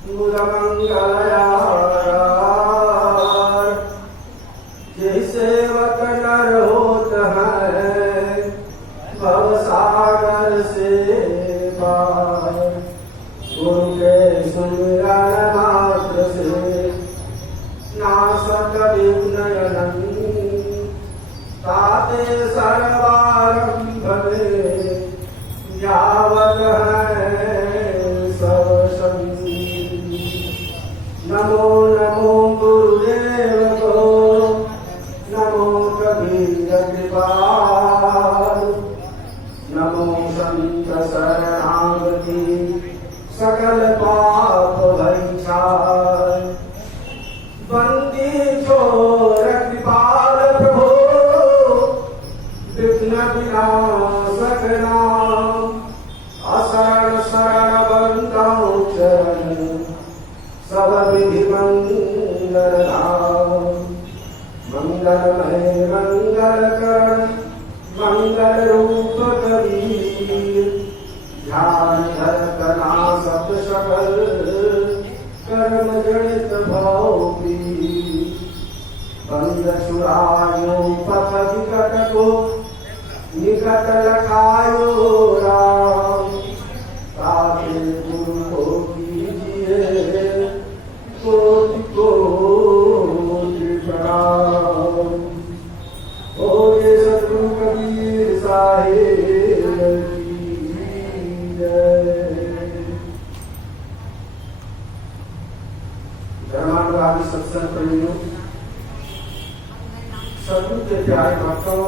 मुरमंगलयार जय सेवक नर होत है भवसागर से पार। गुरु के सुमिरन मात्र से नासत विघ्न ताते सर्वारंभ में यावत है सब संगी। नमो नमो गुरुदेव को नमो कबीर कृपाल नमो संत शरणागति सकल पाप भैक्षाल। बंदी छोर कृपाल प्रभु विघ्न विनाशक नाम। असरण शरण बंदौ चरण सब विधि मंगल धाम। मंगलमय मंगल करण मंगल रूप कबीर। ध्यान धरतना सब सकल कर्म जनित भव पीर। बंद छुड़ायो पथ विकट को निकट लखायो राम। ताके गुरु को कीजिए कोटि कोटि प्रणाम। ओ ये सद्गुरु कबीर साहेब की जय। धर्मानुरागी सत्संग प्रेमियों, सद्गुरु के प्यारे भक्तों,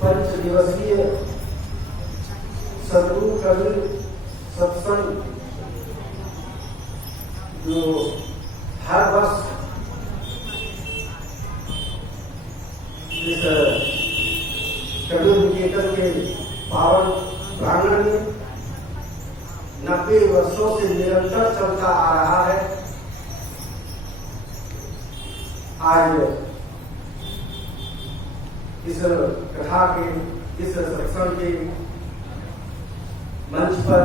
पंच दिवसीय सद्गुरु कबीर सत्संग जो हर वर्ष इस कबीर निकेतन के पावन प्रांगण में 90 वर्षों से निरंतर चलता आ रहा है। आज इस कथा के इस सत्संग के मंच पर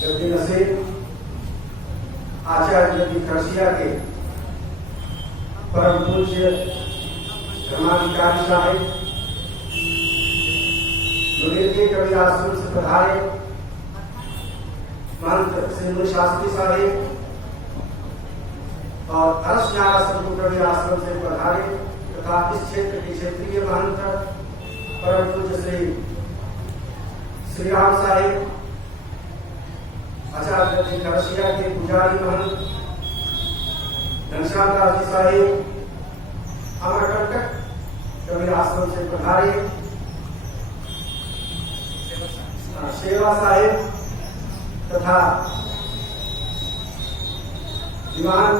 जबकि नसीब आचार्य जी खरसिया के परम पूज्य धर्माधिकारी साहेब मुंगेर के कवि आश्रम से पधारे महंत सिंधु शास्त्री साहेब और अरसनारा सद्गुरु कवि आश्रम से पधारे तथा इस क्षेत्र के क्षेत्रीय महंत परम पूज्य श्री राम साहेब, आचार्य जी खरसिया के पुजारी महंत घनश्याम दास जी साहेब, अमरकंटक कबीर आश्रम से पधारे सेवा साहेब तथा दीवान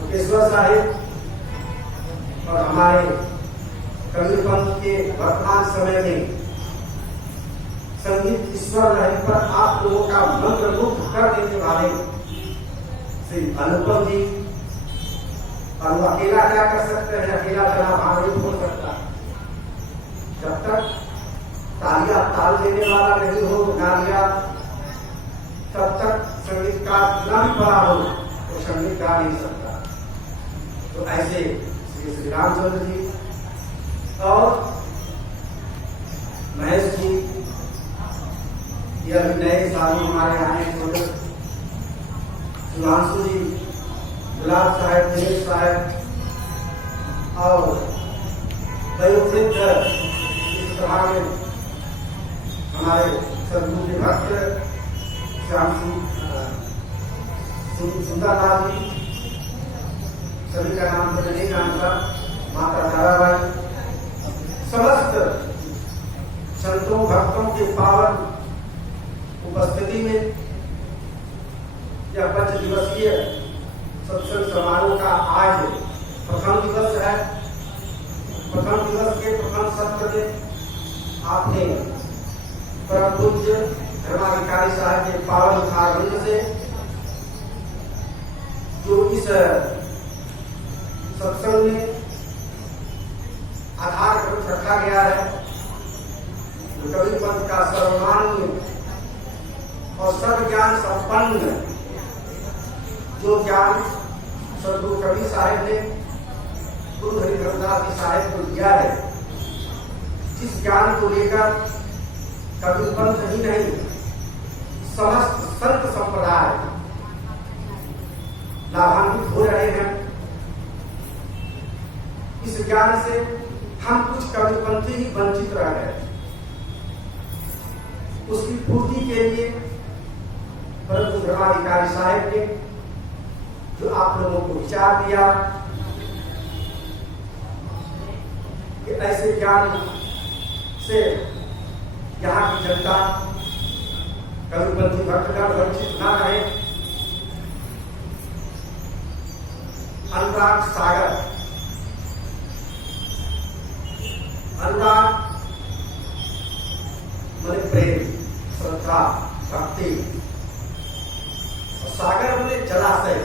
मुकेश्वर साहेब और हमारे कबीर पंथ के वर्तमान समय में संगीत ईश्वर लहरी पर आप लोगों का मंत्रमुग्ध कर देने वाले श्री अनुपम जी। और वो अकेला क्या कर सकते हैं, अकेला चला भाग नहीं हो सकता। जब तक तालियां ताल देने वाला नहीं हो नालिया, तब तक संगीतकार न भी बड़ा हो तो संगीत गा नहीं सकता। तो ऐसे श्री रामचंद्र जी और महेश जी, यह नए साथी हमारे आए छोटे सुधांशु जी, गुलाब साहब, दिनेश साहब और दयोसिद्ध इस सभा में हमारे सद्गुरु के भक्त श्याम सुंदरलाल जी, सभी का नाम तो नहीं जानता, माता ताराबाई, समस्त संतों भक्तों के पावन उपस्थिति में यह 5 दिवसीय सत्संग समारोह का आज प्रथम दिवस है। प्रथम दिवस के प्रथम सत्र में आपने परम पूज्य धर्माधिकारी साहब के पावन उद्धार से जो इस सत्संग में आधार ग्रंथ रखा गया है, कबीर पंथ का सर्वमान्य और सब ज्ञान संपन्न जो ज्ञान सदगुरु कबीर साहेब ने गुरु हरिकृष्णदास जी साहेब को दिया है, जिस ज्ञान को लेकर कबीर पंथ ही नहीं समस्त संत संप्रदाय लाभान्वित हो रहे हैं। इस ज्ञान से हम कुछ कबीरपंथी ही वंचित रह गए। उसकी पूर्ति के लिए परंतु धर्माधिकारी साहेब ने जो आप लोगों को विचार दिया कि ऐसे ज्ञान से यहाँ की जनता कबीरपंथी भक्तगण वंचित न रहे। अनुराग सागर, अनुराग मन प्रेम, श्रद्धा, भक्ति, और सागर में जलाशय,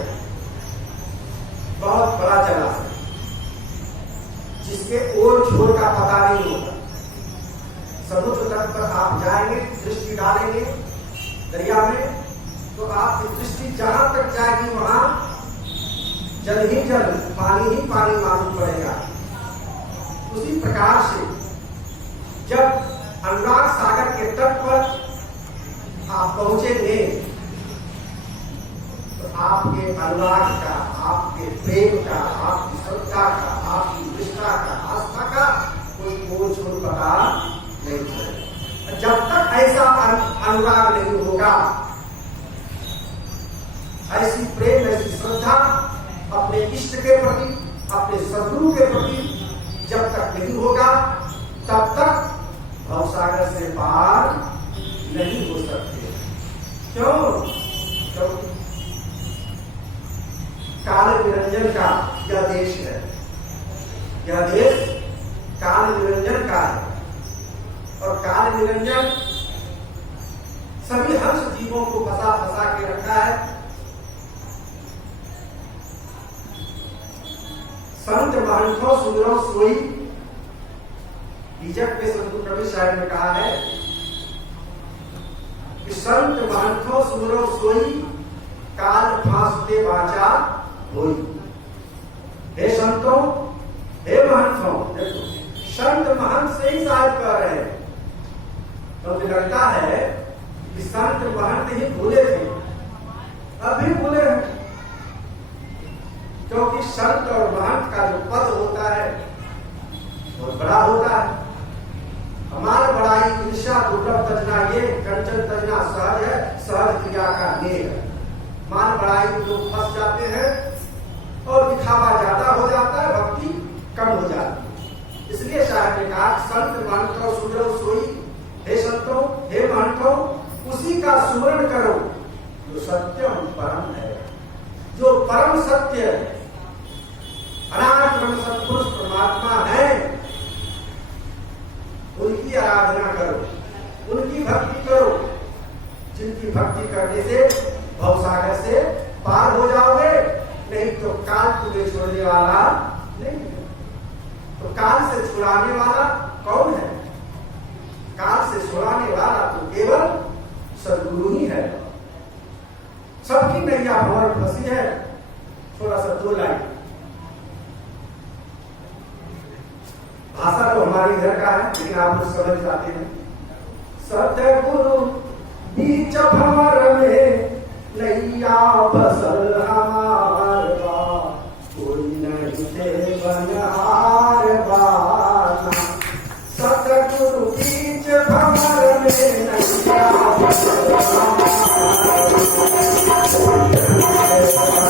बहुत बड़ा जलाशय जिसके ओर छोर का पता नहीं होता। समुद्र तट पर आप जाएंगे, दृष्टि डालेंगे दरिया में, तो आपकी दृष्टि जहां तक जाएगी वहां जल ही जल, पानी ही पानी मालूम पड़ेगा। उसी प्रकार से जब अनुराग सागर के तट पर आप पहुंचेंगे तो आपके अनुराग का, आपके प्रेम का, आपकी श्रद्धा का, आपकी निष्ठा का, आस्था का कोई मोल छोड़ पता नहीं चलेगा। जब तक ऐसा अनुराग नहीं होगा, ऐसी प्रेम, ऐसी श्रद्धा अपने इष्ट के प्रति, अपने सद्गुरु के प्रति जब तक नहीं होगा, तब तक भवसागर से पार नहीं हो सकते। क्यों? क्योंकि काल निरंजन का यह देश है, यह देश काल निरंजन का है, और काल निरंजन सभी हंस जीवों को फंसा फंसा के रखा है। संत महंतो सुंदरो सोई, बीजक में सदगुरु कबीर साहब ने कहा है कि संत महंतो सुंदरो सोई, काल फांसते वाचा होई। हे संतों, हे महंतों, देखो संत महंत से ही साहब कह रहे हैं। तो मुझे लगता है कि संत महंत ही भूले थे, अभी भूले हैं, क्योंकि संत और महंत का जो पद होता है बहुत बड़ा होता है। हमारे बड़ाई ईर्ष्या दुर्लभ तजना, ये कंचन तजना सहज है, सहज क्रिया का नेह है। मान बड़ाई में लोग फंस जाते हैं और दिखावा ज्यादा हो जाता है, भक्ति कम हो जाती है। इसलिए साहब ने कहा संत महंतो सुमरो सोई, हे संतों, हे महंतों, उसी का सुमरण करो जो सत्यम परम है, जो परम सत्य अनाथ ब्रह्म सत्पुरुष परमात्मा है। उनकी आराधना करो, उनकी भक्ति करो, जिनकी भक्ति करने से भवसागर से पार हो जाओगे, नहीं तो काल तुम्हें छोड़ने वाला नहीं है। तो काल से छुड़ाने वाला कौन है? काल से छुड़ाने वाला तो केवल सद्गुरु ही है। सबकी नैया भंवर फंसी है। थोड़ा सा दो लाइन, भाषा तो हमारी इधर का है लेकिन आप लोग समझ जाते हैं। सतगुरु बीच भंवर में नैया फसल हमारा, कोई नहीं थे बनहार बाना। सतगुरु बीच भंवर में नैया फसल हमारा, सतगुरु बीच भंवर में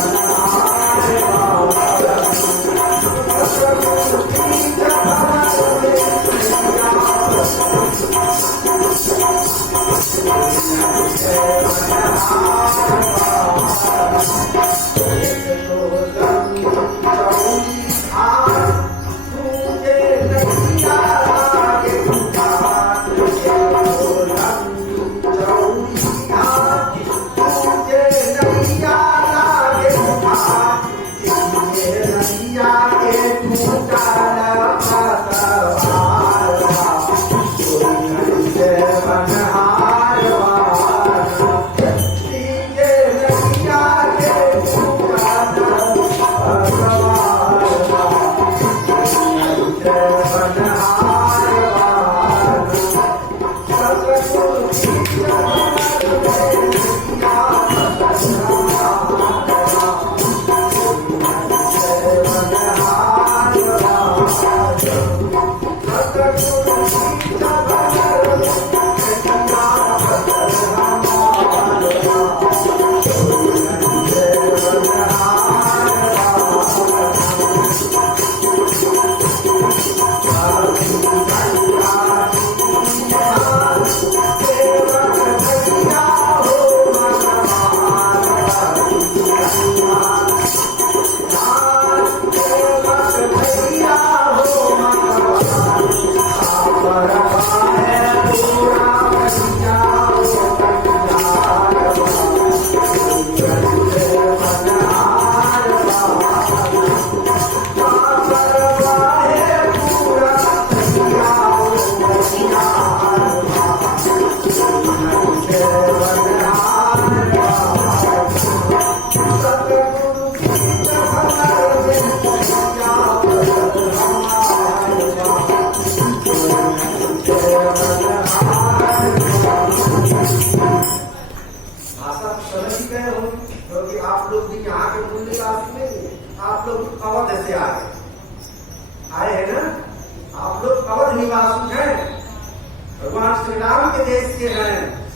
राम के देश के हैं,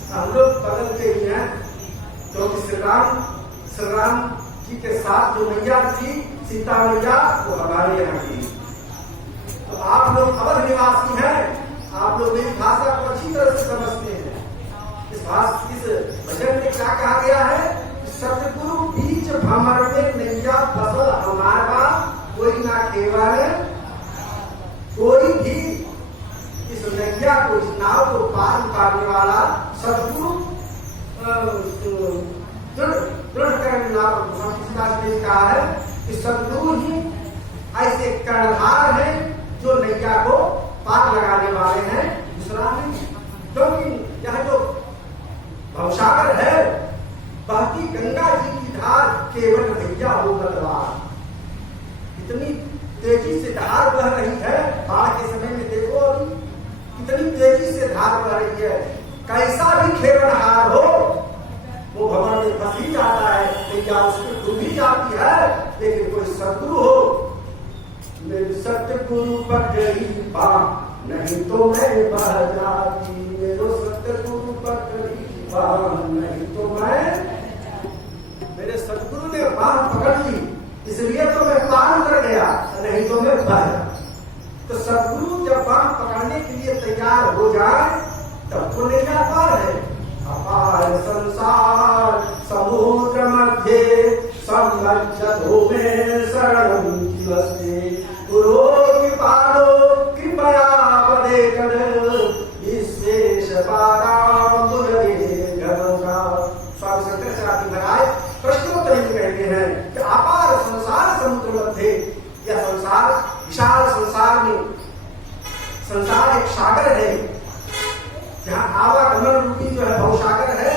हम लोग बदल के ही हैं। क्योंकि श्री राम जी के साथ जो मैया थी सीता मैया, वो हमारे यहाँ की। तो आप लोग अवध निवासी हैं, आप लोग मेरी भाषा को अच्छी तरह से समझते हैं। इस भजन में क्या कहा गया है? सतगुरु बीच भंवर में नैया फसल हमारा, कोई ना केवल कोई भी इस नैया को, इस नाव को पार उतारने वाला सतगुरु दृढ़ करने वाला ने कहा है कि सतगुरु ही ऐसे कर्णधार है जो नैया को पार लगाने वाले हैं, दूसरा नहीं। क्योंकि यह जो भवसागर है, बहती गंगा जी की धार केवल नैया हो गलवार। इतनी तेजी से धार बह रही है, बाढ़ के समय में देखो अभी कितनी तेजी से धार बह रही है। कैसा भी खेवनहार हो वो भवन में फंस ही जाता है, नैया उसमें डूब ही जाती है। लेकिन कोई सतगुरु हो, मेरे सतगुरु पर गई बात, नहीं तो मैं बह जाती, मेरे सतगुरु पर गई बात, नहीं तो मेरे सतगुरु ने बात पकड़ ली, इसलिए तो मैं पार कर गया, नहीं तो मैं बह जाता। तो सतगुरु जब बात पकड़ने के लिए तैयार हो जाए तब तो नैया पार है। अपार संसार समुद्र मध्य सम्मज्जतो में शरणं जीवस्ते, गुरो कृपालो कृपया पदे कर विशेष पादां मुरली घनोगा। स्वामी शंकराचार्य महाराज प्रश्नोत्तरी में कहते हैं कि अपार संसार समुद्र मध्य, यह संसार विशाल संसार में, संसार एक सागर है, जहाँ आवागमन रूपी जो है भवसागर है,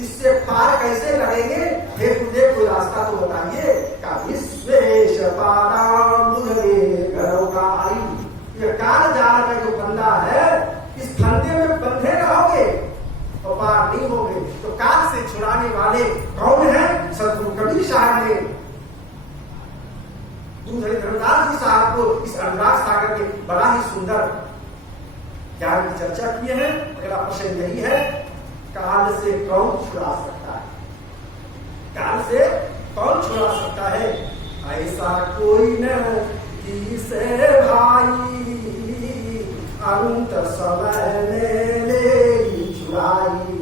इससे पार कैसे लगेंगे? हे गुरुदेव कोई रास्ता तो बताइए। का विश्वेश ये काल जाल का जो बंदा है, इस फंदे में बंधे रहोगे तो पार नहीं होगे। तो काल से छुड़ाने वाले कौन है? सतगुरु कबीर साहब ने गुरु धर्मदास जी साहब को इस अनुराग सागर में बड़ा ही सुंदर ज्ञान की चर्चा किए हैं। अगला प्रश्न यही है, काल से कौन छुड़ा सकता है? काल से कौन छुड़ा सकता है? ऐसा कोई न जिसे भाई अंत समय में ले छुड़ाई,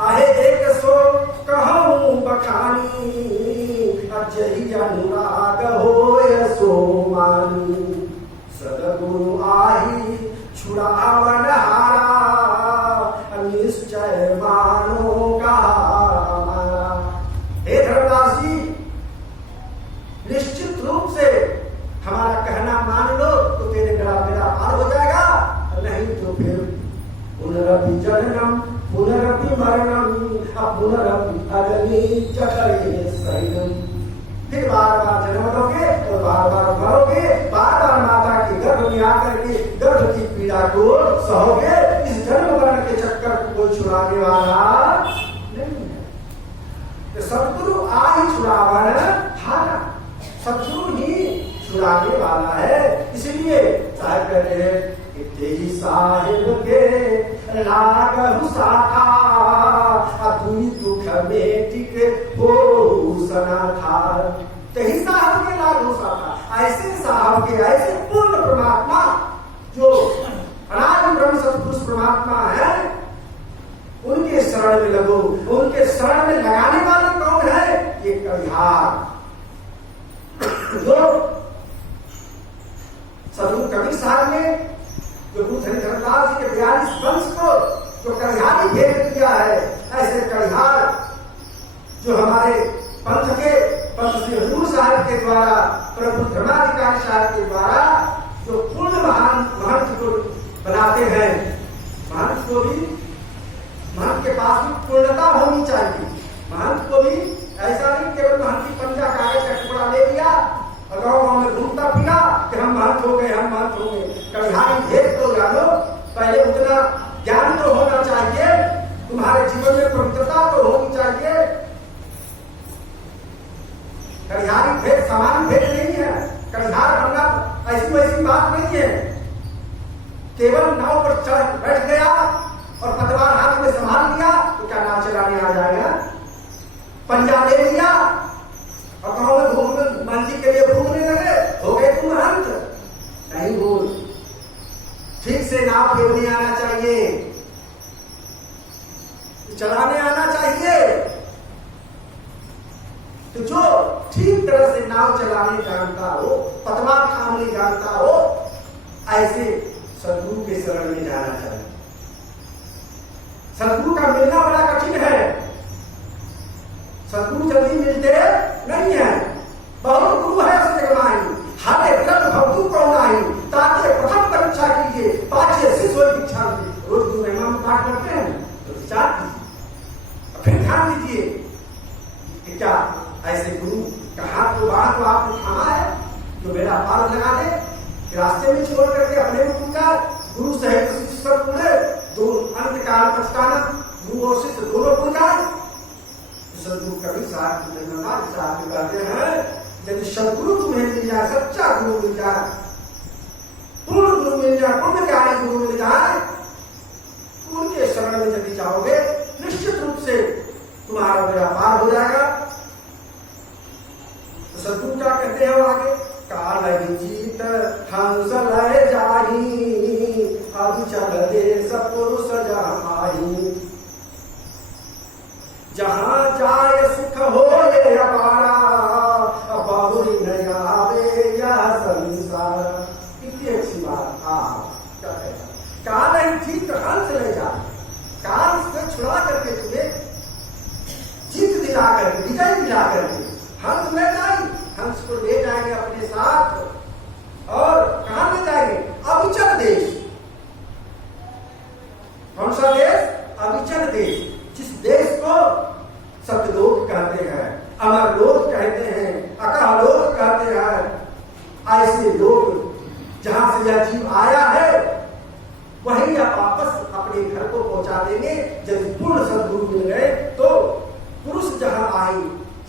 आहे एक सो कहूं बखानी, अजही अनुराग होय सो मानी, सदगुरु आही छुड़ावन हारा, निश्चय मानो का हमारा। हे धर्मदास जी, निश्चित रूप से हमारा कहना मान लो तो तेरे गला मेरा पार हो जाएगा, नहीं तो फिर पुनरपि जननम पुनरपि मरणम पुनरपि अग्नि चक्रे शयनम। फिर बार बार जन्म लोगे और बार बार मरोगे, बार बार माता के गर्भ में आकर के गर्भ की पीड़ा को सहोगे। इस जन्म मरण के चक्कर को कोई छुड़ाने वाला नहीं है। सतगुरु आई छुड़ावन हारा, सतगुरु ही छुड़ाने वाला है। इसलिए साहब कहते हैं कि तेजी साहिब के लागहु साथा, अतुई दुख में टिके हो सना था। तेजी साहब के लागहु साथा, ऐसे साहब के, ऐसे पूर्ण परमात्मा जो अनादि ब्रह्म सत्पुरुष परमात्मा है, उनके शरण में लगो। उनके शरण में लगाने वाले कौन है? ये कलिहार। जो सदगुरु कबीर साहब ने जो गुरु धर्मदास जी के 42 वंश को जो कलिहार भेद किया है, ऐसे कलिहार जो हमारे पंथ श्री हजूर साहब के द्वारा, प्रभु धर्माधिकारी साहब के द्वारा जो पूर्ण महंत को बनाते हैं, महंत को भी, महंत के पास भी पूर्णता होनी चाहिए। महंत को भी ऐसा नहीं केवल महंत की पंजा कागज का टुकड़ा ले लिया और गाँव में घूमता फिरा कि हम महंत हो गए, हम महंत हो गए। कलिहारी भेद तो जानो, पहले उतना ज्ञान तो होना चाहिए, तुम्हारे जीवन में पवित्रता तो होनी चाहिए। कलिहारी भेद समान भेद नहीं है। कलिहार बनना ऐसी वैसी बात नहीं है। केवल नाव पर चढ़ बैठ गया चलाने आना चाहिए। तो जो ठीक तरह से नाव चलाने जानता हो, पतवार थामने जानता हो, ऐसे सदगुरु के शरण में जाना चाहिए। सदगुरु का मिलना बड़ा कठिन है। सदगुरु जल्दी मिलते नहीं है। बहुत गुरु है उस जगह में, हाथे ग्रंथ भक्तु को नहीं, ताकि प्रथम परीक्षा कीजिए, पाछे शिष्य दीक्षा कीजिए। रोज गुरु महिमा में पाठ करते हैं तो विचार कीजिए, फिर ध्यान दीजिए कि क्या ऐसे गुरु का हाथ को बाढ़ को आपने थामा है जो मेरा पार लगा दे, रास्ते में छोड़ करके अपने में पूछा। गुरु सहित शिष्य पूरे दो अंत काल पछताना, गुरु और शिष्य दोनों पूछा। सदगुरु कभी साथ कहते हैं, यदि सदगुरु तुम्हें मिल जाए, सच्चा गुरु मिल जाए, पूर्ण गुरु मिल जाए, पुण्य ज्ञानी गुरु मिल जाए, उनके शरण में यदि जाओगे निश्चित रूप से तुम्हारा व्यापार हो जाएगा। तो सदगुरु क्या कहते हैं आगे, काल जीत हंस लय जाही, अब चल देश पुरुष जाही, जहां जाए सुख हो ये हमारा, बहुरी न आवे यह संसार। कितनी अच्छी बात। क्या कहता, काल ही जीत हंस ले जा, काल से छुड़ा करके तुम्हें जीत दिला करके, विजय दिला करके हंस ले जाए, हंस को ले जाएंगे अपने साथ। और कहां ले जाएंगे, अविचल देश। कौन सा देश, अविचल देश, जिस देश को सत्यलोक कहते हैं, अमरलोक कहते हैं, अकालोक कहते हैं। ऐसे लोग जहां से यह जीव आया है वहीं आप वापस अपने घर को पहुंचा देंगे। यदि पूर्ण सदगुरु मिल गए तो पुरुष जहां आए,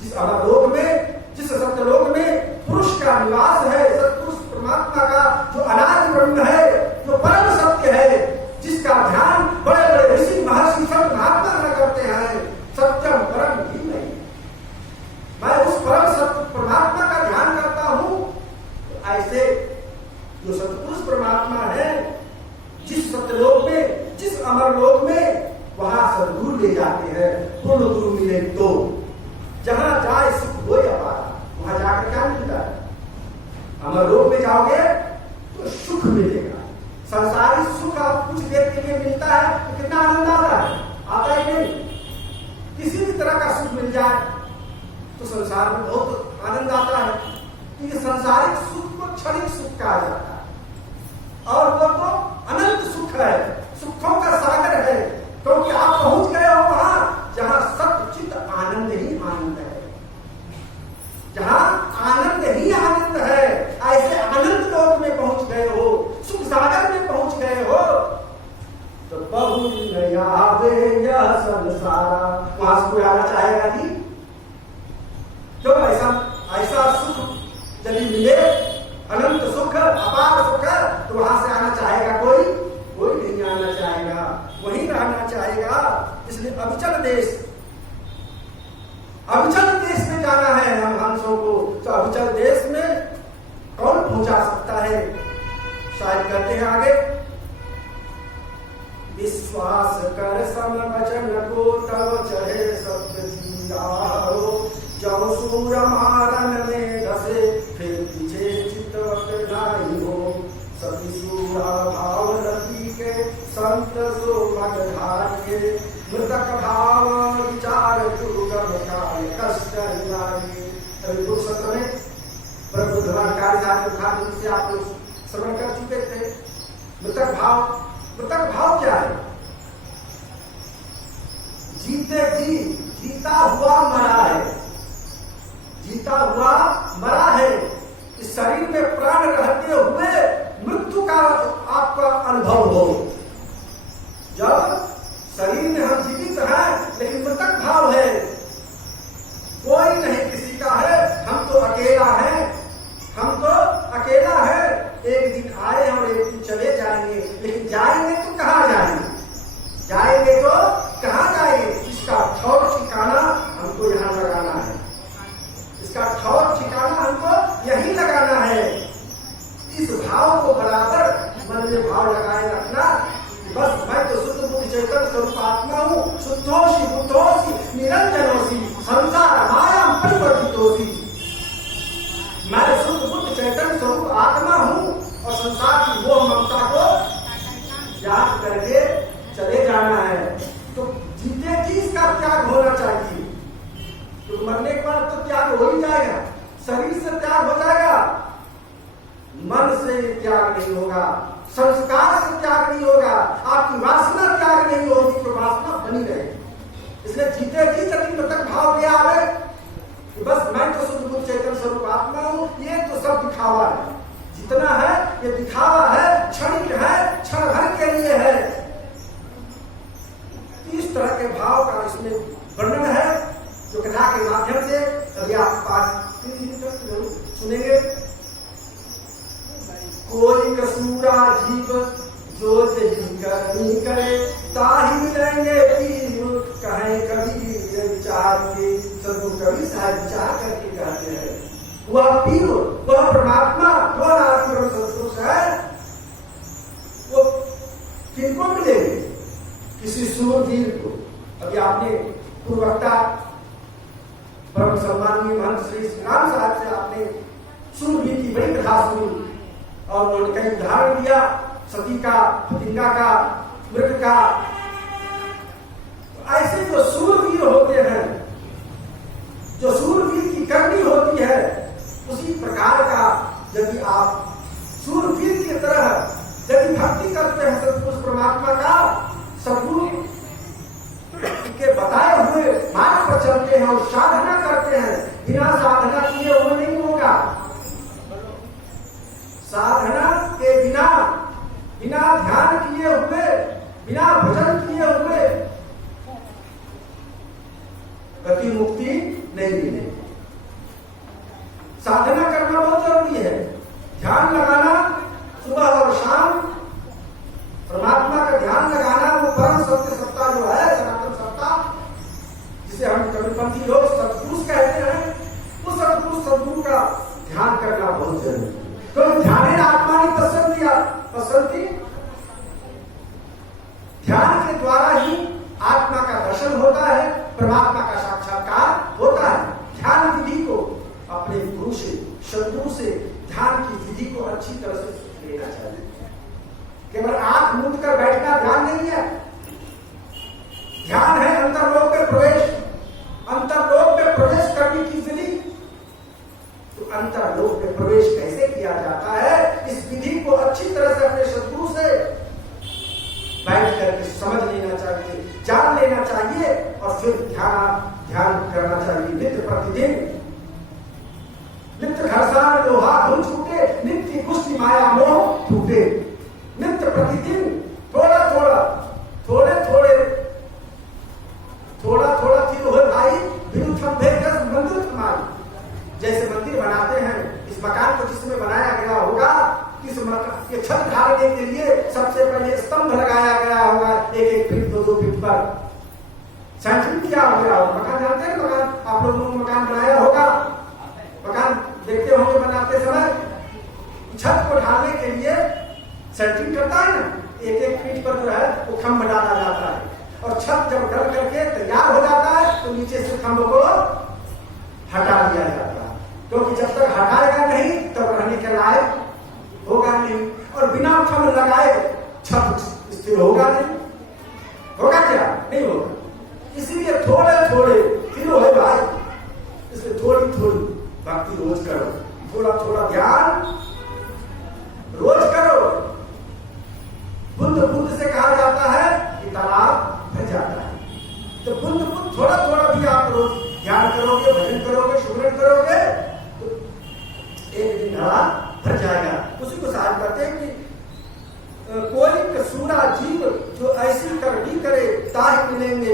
जिस अमरलोक में, जिस सत्यलोक में पुरुष का निवास है, सत्पुरुष परमात्मा का जो अनादि ब्रह्म है, जो परम सत्य है, जिसका ध्यान बड़े बड़े ऋषि महर्षि संत महात्मा न करते हैं, सत्यम परम ही नहीं। मैं उस परम सत्य परमात्मा का ध्यान करता हूं। तो ऐसे जो सत्पुरुष परमात्मा है, जिस सत्यलोक में, जिस अमरलोक में, वहां सदगुरु ले जाते हैं। पूर्ण गुरु मिले तो जहां जाए सुख हो अपार, वहां जाकर क्या मिलता है, अमरलोक में जाओगे तो सुख मिलेगा। संसारिक सुख आप कुछ देर के लिए मिलता है तो कितना आनंद आता है, आता ही नहीं। किसी भी तरह का सुख मिल जाए तो संसार में बहुत आनंद आता है। ये संसारिक सुख को क्षणिक सुख कहा जाता है और वो तो अनंत सुख है, सुखों का सागर है, क्योंकि आप पहुंच गए हो वहां जहां सच्चित आनंद ही आनंद है, जहां आनंद ही आनंद है। ऐसे आनंद लोक में पहुंच गए हो, सुख सागर में पहुंच गए हो, तो बहु आवे यह संसारा, वहां से कोई आना चाहेगा नहीं। क्यों, ऐसा सुख यदि मिले, अनंत सुख, अपार सुख, तो वहां से आना चाहेगा कोई नहीं आना चाहेगा, वहीं रहना चाहेगा। इसलिए अविचल देश, अविचल देश में जाना है हम हंसों को। तो अविचल देश में कौन पहुंचा सकता है, शायद कहते हैं आगे, विश्वास कर सम वचन को तब चढ़े सत्य जीरो, जब सूर मारन में धसे फिर पीछे चितवत नहीं हो, सती सूरा भाव रति के संत सो मग धार के, मृतक भाव विचार दुर्गम काल कष्ट लागे। अभी कुछ सत्र में प्रबुद्ध कार्य से आप लोग श्रवण कर चुके थे। मृतक भाव क्या है, जीते जी जीता हुआ मरा है, जीता हुआ मरा है। इस शरीर में प्राण रहते हुए मृत्यु का आपका अनुभव हो। जब शरीर में हम जीवित हैं लेकिन मृतक भाव है, कोई नहीं किसी का है, हम तो अकेला है, हम तो अकेला है। एक दिन आए और एक दिन चले जाएंगे, लेकिन जाएंगे तो कहाँ जाएंगे, जाएंगे तो कहाँ जाएंगे, इसका ठौर ठिकाना हम स्वरूप आत्मा हूँ, शुद्धोषी बुद्धोषी निरंजनोषी संसार माया परिवर्तितोषी। मैं शुद्ध बुद्ध चैतन्य स्वरूप आत्मा हूँ और संसार की मोह ममता को त्याग करके चले जाना है। तो जीते जी इसका त्याग होना चाहिए, तो मरने के बाद तो त्याग हो ही जाएगा, शरीर से त्याग हो जाएगा, मन से त्याग नहीं होगा, संस्कार से त्याग नहीं होगा, आपकी वासना त्याग नहीं होगी, तो वासना बनी रहेगी। इसलिए जीते जी जब तक भाव ले आवे कि बस मैं तो शुद्ध बुद्ध चैतन्य स्वरूप आत्मा हूं, ये तो सब दिखावा है, जितना है ये दिखावा है, क्षणिक है, क्षण भर के लिए है। इस तरह के भाव का इसमें वर्णन है जो कथा के माध्यम से अभी आप 5-3 तक सुनेंगे। कोई कसूरा जीव जो यही करनी करे, ताही मिलेंगे पीर कहें कभी विचार के। सदगुरु कवि साहब विचार करके कहते हैं वह पीर, वह परमात्मा, वह आत्म संतोष है, वो किनको मिलेंगे? किसी सूरवीर को। अभी आपने पूर्ववक्ता परम सम्माननीय महंत श्री राम साहब से आपने सूरवीर की बड़ी कथा सुनी और उन्होंने कई उदाहरण दिया, सती का, फतिंगा का, मृग का। ऐसे जो सूरवीर होते हैं, जो सूरवीर की करनी होती है, उसी प्रकार का यदि आप सूरवीर की तरह यदि भक्ति करते हैं सतपुरुष परमात्मा का, सदगुरु के बताए हुए मार्ग पर चलते हैं और साधना करते हैं, बिना साधना किए वो नहीं होगा। साधना के बिना, बिना ध्यान किए हुए, बिना भजन किए हुए गति मुक्ति नहीं मिलेगी। साधना करना बहुत जरूरी है, ध्यान लगाना सुबह और शाम, परमात्मा का ध्यान लगाना, वो परम सत्य सत्ता जो है, सनातन सत्ता, जिसे हम कबीरपंथी लोग सतपुरुष कहते हैं, उस सतपुरुष सदगुरु का ध्यान करना बहुत जरूरी है। तो ध्यान आत्मा की पसंदी, ध्यान के द्वारा ही आत्मा का दर्शन होता है, परमात्मा का साक्षात्कार होता है। ध्यान विधि को अपने गुरु से, सदगुरु से ध्यान की विधि को अच्छी तरह से लेना चाहिए। केवल आंख मूंद कर बैठना ध्यान नहीं है, ध्यान है अंतर्लोक में प्रवेश, अंतर्लोक में प्रवेश करने की विधि। तो अंतर्लोक में प्रवेश कैसे किया जाता है, इस विधि को अच्छी तरह से अपने सदगुरु से बैठ करके समझ लेना चाहिए, जान लेना चाहिए और फिर ध्यान करना चाहिए नित्य प्रतिदिन। नित्य घर्षण लोहा धुन छूटे, नित्य कुश्ती माया मोह टूटे। नित्य प्रतिदिन थोड़ा थोड़ा फिर हो भाई, मंदिर थमाई। जैसे मंदिर बनाते हैं, इस मकान को जिसमें बनाया गया होगा, इस मकान के छत ढालने के लिए सबसे पहले स्तंभ लगाया गया होगा, 1-1 फीट 2-2 फीट पर। साइंटिफिक क्या हो गया होगा? मकान जानते हैं, मकान आप लोगों ने मकान बनाया होगा, मकान देखते होंगे बनाते समय, छत को ढालने के लिए सेंटिंग करता है ना, 1-1 फीट पर जो है वो खंभ डाला जाता है और छत जब ढल करके तैयार हो जाता है तो नीचे से खंभ को हटा दिया जाता है, क्योंकि जब तक हटाएगा नहीं तब रहने के लायक होगा नहीं, और बिना खंभ लगाए छत स्थिर होगा नहीं, होगा क्या? नहीं होगा। इसलिए थोड़े फिर हो भाई, इसलिए थोड़ी भक्ति रोज करो, थोड़ा ध्यान रोज करो। बुद्ध से कहा जाता है कि तालाब भर जाता है, तो बुद्ध थोड़ा भी आप रोज ध्यान करोगे, भजन करोगे, सुमरन करोगे तो एक दिन तालाब भर जाएगा। उसी को साथ कहते हैं कि कोई कसूरा जीव जो ऐसी करनी करे, ताहि मिलेंगे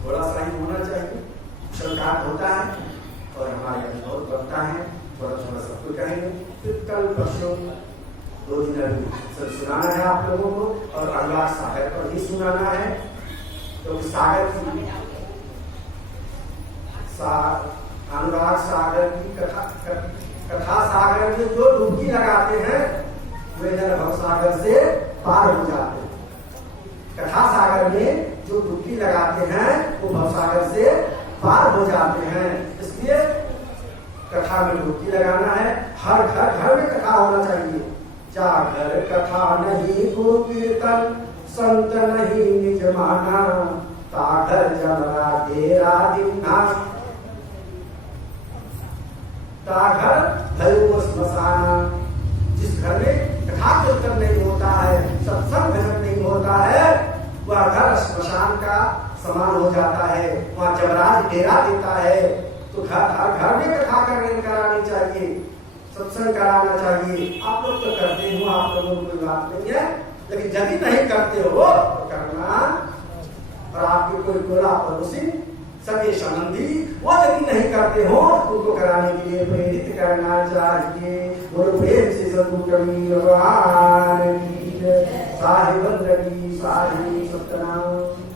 थोड़ा सा ही होना चाहिए, शंका होता है और हमारे अनुभव बनता है, थोड़ा थोड़ा सब कुछ कहेंगे। फिर कल परसों 2 दिन अभी सुनाना है आप लोगों को और अनुराग सागर पर भी सुनाना है। तो सागर की अनुराग सागर की कथा सागर में जो डुबकी लगाते हैं वे भव सागर से पार हो जाते हैं। कथा सागर में जो डुबकी लगाते हैं वो भव सागर से पार हो जाते हैं। इसलिए कथा में डुबकी लगाना है। हर घर में कथा होना चाहिए। जागर कथा नहीं गुरु कीर्तन, संत नहीं निज माना, तागर जमरा तेरा दिना, तागर भयो स्मशाना। जिस घर में कथा कीर्तन नहीं होता है, सत्संग भजन नहीं होता है, वह घर स्मशान का समान हो जाता है। वहाँ जमराज डेरा देता है। तो घर में कथा करानी चाहिए, सत्संग कराना चाहिए। आप लोग तो करते हो, आप लोगों को कोई बात नहीं है, लेकिन यदि नहीं करते हो तो करना। और आपके कोई टोला पड़ोसी सगे संबंधी वो यदि नहीं करते हो उनको कराने के लिए प्रेरित करना चाहिए। बोलो प्रेम से सतगुरु कबीर भगवान की जय। साहिब बंदगी साहिब सत्यनाम।